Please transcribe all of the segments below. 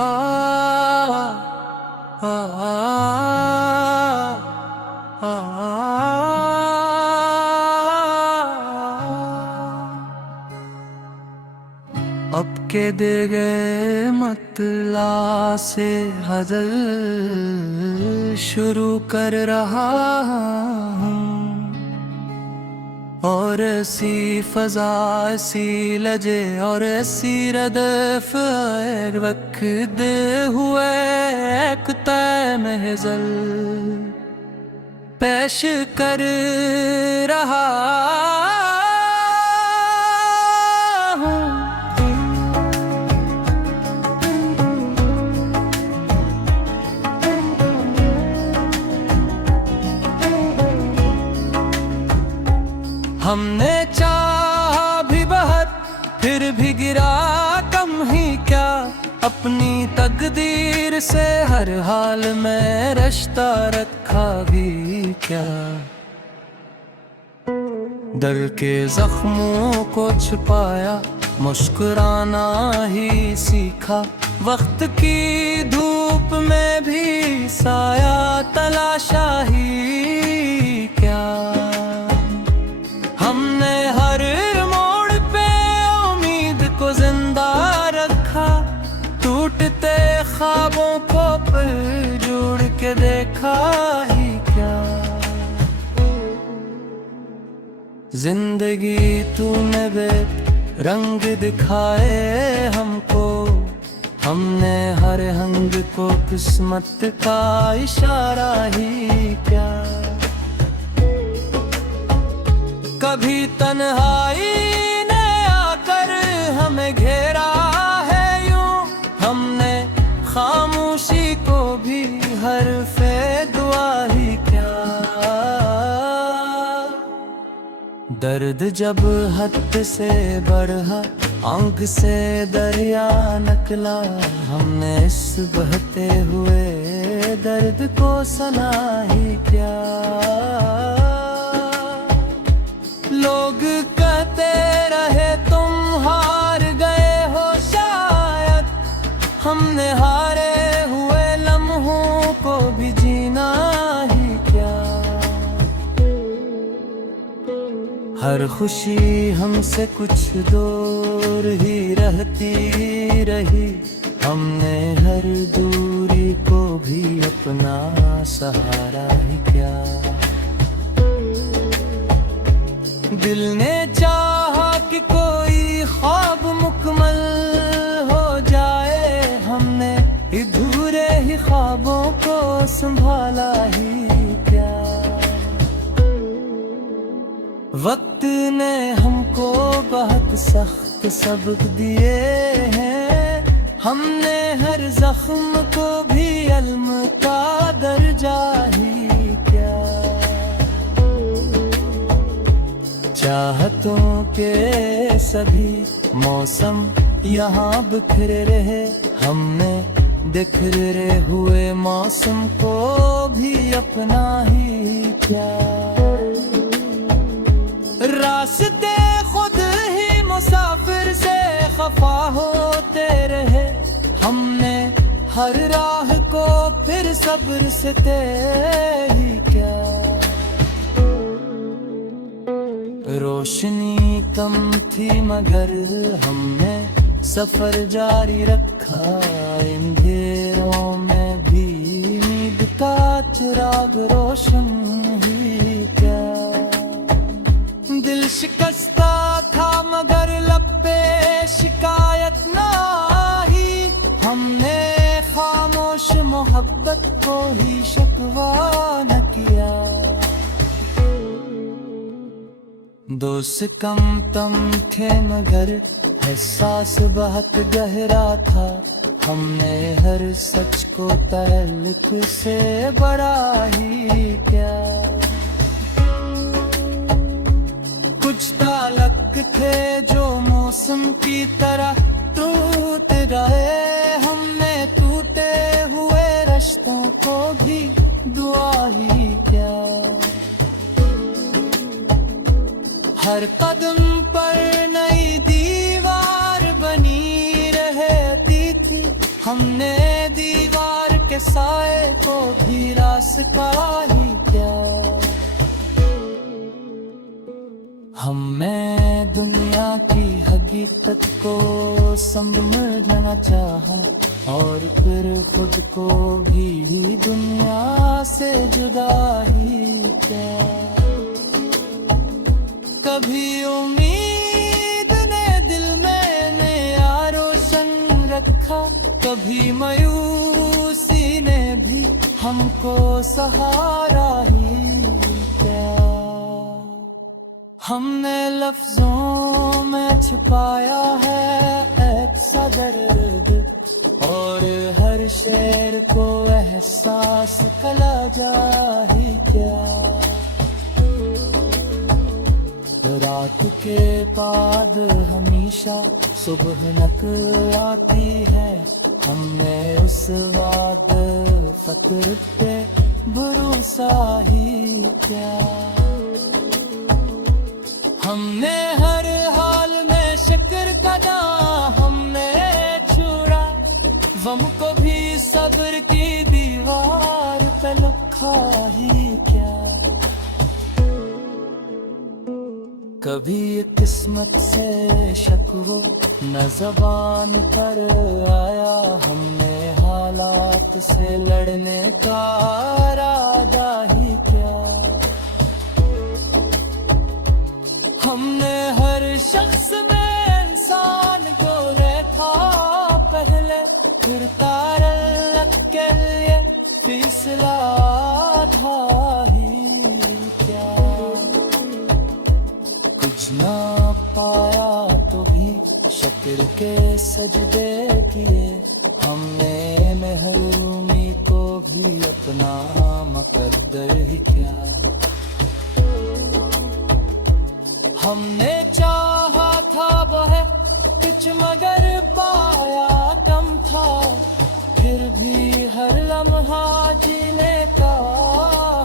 आ आ आ अब के दे गए मतला से हज़ल शुरू कर रहा हूँ, और ऐसी फजा ऐसी लजे और ऐसी रदफ वक्त दे हुए एक तय महज़ल पेश कर रहा हूँ। हमने चाहा भी बहुत फिर भी गिरा कम ही क्या, अपनी तकदीर से हर हाल में रिश्ता रखा भी क्या। दिल के जख्मों को छुपाया मुस्कुराना ही सीखा, वक्त की धूप में भी साया तलाशा ही क्या। हमने हर मोड़ पे उम्मीद को जिंदा रखा, टूटते ख्वाबों को फिर जोड़ के देखा ही क्या। जिंदगी तूने बे रंग दिखाए हमको, हमने हर हंग को किस्मत का इशारा ही क्या। कभी तन्हाई ने आकर हमें घेरा है यूं, हमने खामोशी को भी हरफे दुआ ही क्या। दर्द जब हद से बढ़ा आंख से दरिया निकला, हमने इस बहते हुए दर्द को सना ही क्या। लोग कहते रहे तुम हार गए हो शायद, हमने हारे हुए लम्हों को भी जीना ही क्या। हर खुशी हमसे कुछ दूर ही रहती रही, हमने हर दूरी को भी अपना सहारा ही क्या। दिल ने चाहा कि कोई ख्वाब मुकम्मल हो जाए, हमने अधूरे ही ख्वाबों को संभाला ही क्या। वक्त ने हमको बहुत सख्त सबक दिए हैं, हमने हर जख्म को भी इल्म का दर्जा ही क्या। चाहतों के सभी मौसम यहाँ बिखरे रहे, हमने बिखरे हुए मौसम को भी अपना ही क्या। रास्ते खुद ही मुसाफिर से खफा होते रहे, हमने हर राह को फिर सब्र से तय ही क्या। रोशनी कम थी मगर हमने सफर जारी रखा, अंधेरों में भी उम्मीद का चिराग रोशन ही क्या। दिल शिकस्ता था मगर लब पे शिकायत ना ही, हमने खामोश मोहब्बत को ही शिकवा न किया। दोस्त कम तम थे मगर एहसास बहुत गहरा था, हमने हर सच को तहल्लुक से बड़ा ही क्या। कुछ ताल्लुक थे जो मौसम की तरह टूट रहे, हमने टूटे हुए रिश्तों को भी दुआ ही क्या। हर कदम पर नई दीवार बनी रहती थी, हमने दीवार के साए को भी रास का ही क्या। हमें दुनिया की हकीकत को समझना चाहा और फिर खुद को भी दुनिया से जुदा ही क्या। कभी उम्मीद ने दिल में नया रोशन रखा, कभी मायूसी ने भी हमको सहारा ही क्या। हमने लफ्जों में छिपाया है ऐसा दर्द और हर शेर को एहसास कला जा ही क्या। रात के बाद हमेशा सुबह निकल आती है, हमने उस वाद फक्र पे भरोसा ही क्या। हमने हर हाल में शुक्र कदा हमने छुड़ा, गम को भी सब्र की दीवार पे लिखा ही क्या। कभी किस्मत से शक हो न ज़बान पर आया, हमने हालात से लड़ने का इरादा ही क्या। हमने हर शख्स में इंसान को देखा पहले, फिर तारल्लक के लिए फैसला था ही क्या। कुछ ना पाया तो भी शुक्र के सजदे किए, हमने महरूमी को भी अपना मुकद्दर ही क्या। हमने चाहा था वह कुछ मगर पाया कम था, फिर भी हर लम्हा जीने का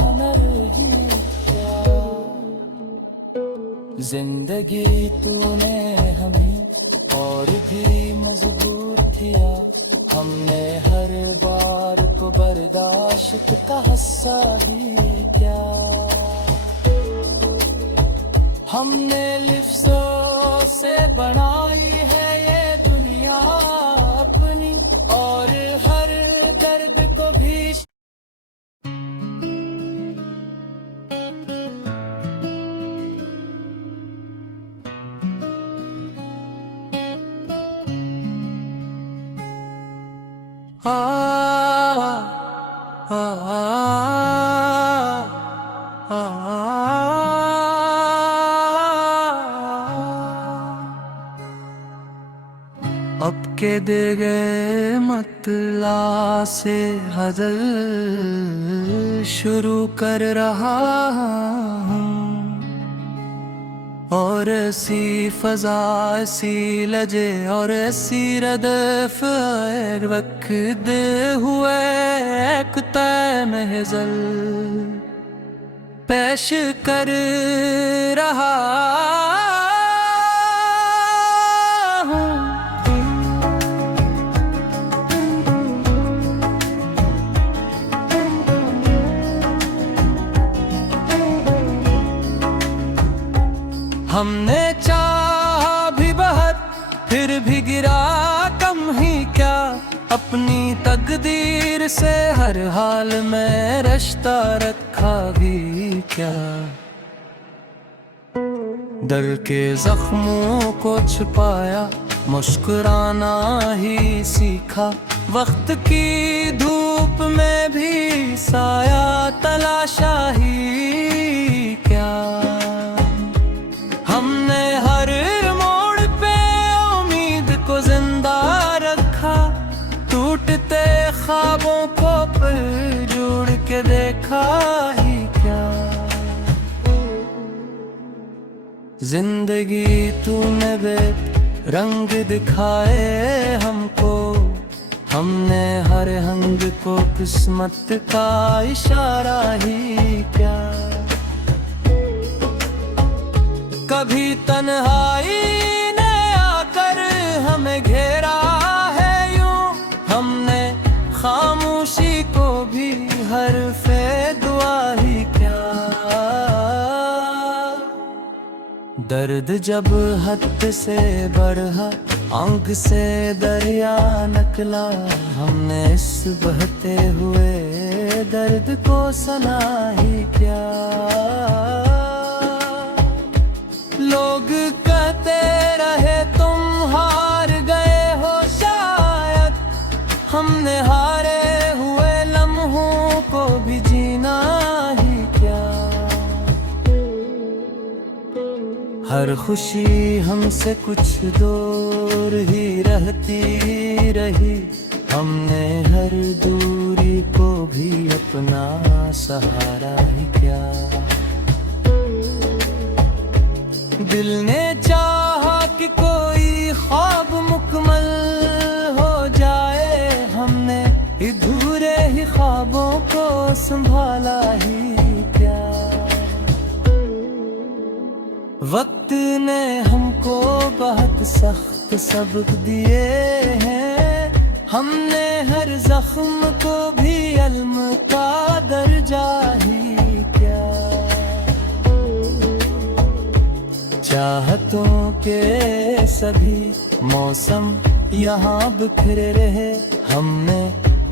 हुनर ही क्या। जिंदगी तूने हमें और भी मजबूर किया, हमने हर बार को बर्दाश्त का हिस्सा ही क्या। हमने लिफ्ज़ों से बनाई है ये दुनिया अपनी, और हर दर्द को भी अब के दे गए मतला से हज़ल शुरू कर रहा हूँ, और ऐसी फजा ऐसी लजे और ऐसी रदफ वक्त दे हुए कुत्ता महज़ल पेश कर रहा। हमने चाहा भी बहुत फिर भी गिरा कम ही क्या, अपनी तकदीर से हर हाल में रिश्ता रखा भी क्या। दिल के जख्मों को छुपाया मुस्कुराना ही सीखा, वक्त की धूप में भी साया तलाशा ही क्या। हमने हर मोड़ पे उम्मीद को जिंदा रखा, टूटते ख्वाबों को फिर जोड़ के देखा ही क्या। जिंदगी तूने बे रंग दिखाए हमको, हमने हर हंग को किस्मत का इशारा ही क्या। कभी तन्हाई ने आकर हमें घेरा है यूं, हम दूरी को भी हरफे दुआ ही क्या। दर्द जब हद से बढ़ा, आंख से दरिया निकला, हमने इस बहते हुए दर्द को सना ही क्या। लोग कहते रहे तुम हार गए हो शायद, हमने हारे हुए लम्हों को भी जीना ही क्या। हर खुशी हमसे कुछ दूर ही रहती रही, हमने हर दूरी को भी अपना सहारा ही क्या। दिल ने चाहा कि कोई ख्वाब मुकम्मल हो जाए, हमने अधूरे ही ख्वाबों को संभाला ही क्या। वक्त ने हमको बहुत सख्त सबक दिए हैं, हमने हर जख्म को भी इल्म का दर्जा ही क्या। चाहतों के सभी मौसम यहाँ बिखरे रहे, हमने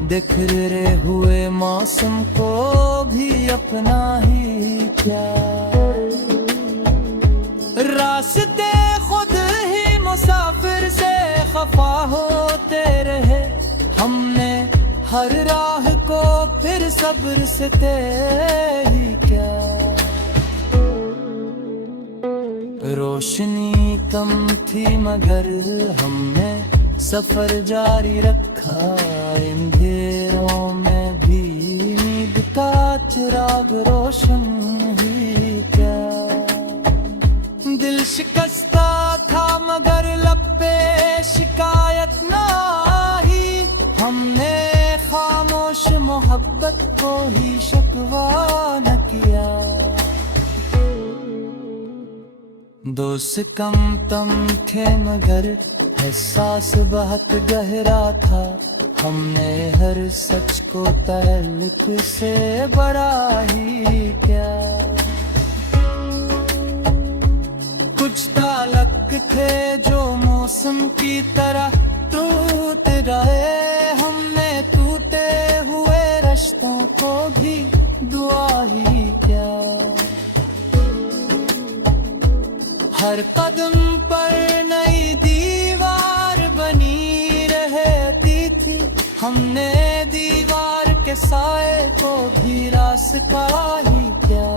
बिखरे हुए मौसम को भी अपना ही क्या। रास्ते खुद ही मुसाफिर से खफा होते रहे, हमने हर राह को फिर सब्र से तय ही क्या। रोशनी कम थी मगर हमने सफर जारी रखा, अंधेरों में भी उम्मीद का चिराग रोशन ही क्या। दिल शिकस्ता था मगर लब पे शिकायत ना ही, हमने खामोश मोहब्बत को ही शिकवा न किया। दोस्त कम तम थे मगर एहसास बहुत गहरा था, हमने हर सच को तहल्लुक से बड़ा ही क्या। कुछ ताल्लुक थे जो मौसम की तरह टूट गए, हमने टूटे हुए रिश्तों को भी दुआ ही क्या। हर कदम पर नई दीवार बनी रहती थी, हमने दीवार के साए को भी रास्ता ही क्या।